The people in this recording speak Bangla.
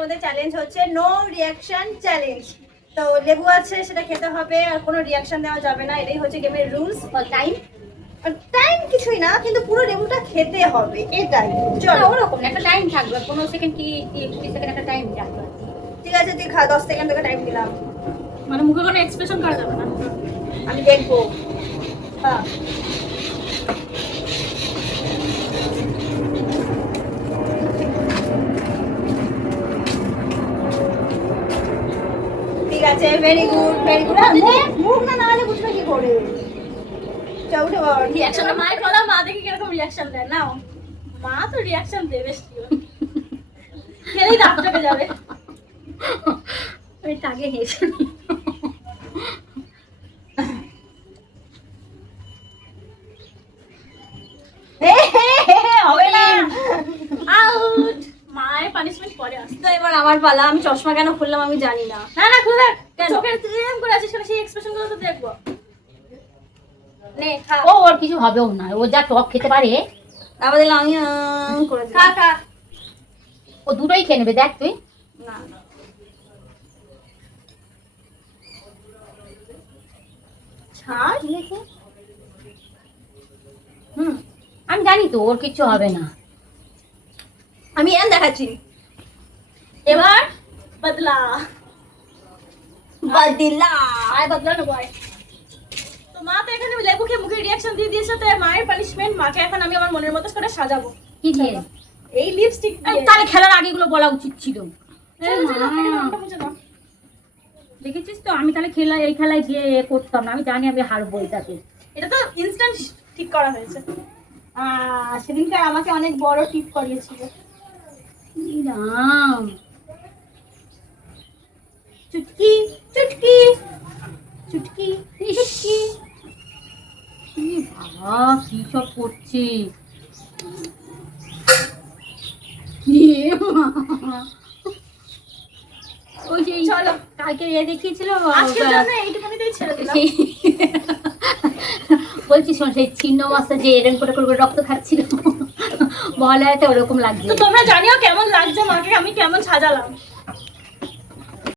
আমাদের চ্যালেঞ্জ হচ্ছে নো রিয়াকশন চ্যালেঞ্জ। তো লেবু আছে, সেটা খেতে হবে, আর কোনো রিয়াকশন দেওয়া যাবে না, এটাই হচ্ছে গেমের রুলস। টাইম টাইম কিছুই না, কিন্তু পুরো লেবুটা খেতে হবে, এটাই। চলো, ওরকম একটা টাইম থাকবে, 15 সেকেন্ড কি 20 সেকেন্ড একটা টাইম থাকবে। ঠিক আছে, তুই খা, 10 সেকেন্ড তোকে টাইম দিলাম। মানে মুখে কোনো এক্সপ্রেশন করা যাবে না। আমি দেখবো। হ্যাঁ, ঠিক আছে, ভেরি গুড, ভেরি গুড। মুখ না নাহলে বুঝবে কি করে? চল উঠে বল। রিয়াকশনটা মায়ের করা, মা দেখি কিরকম রিয়াকশন দেয়। নাও, মা তো রিয়াকশন দেবে, খেলেই দাঁত চলে যাবে। ওই টাকে হেসে হবে না। আউট। মায়ের পানিশমেন্ট পরে আসে। তো এবার আমার পালা। আমি চশমা কেন খুললাম আমি জানি না। না না, খুলে দেখ। কেন? চোখের তুই এরকম করে আছিস কেন? সেই এক্সপ্রেশন গুলো তো দেখবো। নে খা। ওর কিছু হবেও না, ও যা টক খেতে পারে। তারপর দিলাম আমি করে খা দিলাম। খা। ও দুটোই খেয়ে নেবে, দেখ তুই। না না, ছাড়। ঠিক আছে। আমি জানি তো ওর কিচ্ছু হবে না। আমি এন দেখাচ্ছি। এবার বদলা। বদলা। আয় বদলা নেবো আয়। তো মা তো এখানে লেবু খেয়ে মুখে রিয়াকশন দিয়ে দিয়েছে, তো মায়ের পানিশমেন্ট মাকে এখন আমি আমার মনের মতো করে সাজাবো। কি দিয়ে? এই লিপস্টিক দিয়ে। তাহলে খেলার আগে এগুলো বলা উচিত ছিল। চলো, চলো, এটা নামটা মুছে দাও। দেখেছিস তো, আমি তাহলে এই খেলায় গিয়ে করতাম না, আমি জানি আমি হারবো এটাতে। এটা তো ইনস্ট্যান্ট ঠিক করা হয়েছে। সেদিনকার আমাকে অনেক বড় টিপ করিয়েছিল। রাম, চুটকি চুটকি চুটকি চুটকি। বাবা কি সব করছে! ওই যে চলো। কালকে দেখিয়েছিল আজকের জন্য এইটুখানিতেই ছেড়ে দিলাম। বলছি শোন, সেই ছিন্ন মাছটা যে এরকম করে করে রক্ত খাচ্ছিল, বলা হয় তো ওরকম লাগছে। তো তোমরা জানিও কেমন লাগছে মাকে আমি কেমন সাজালাম।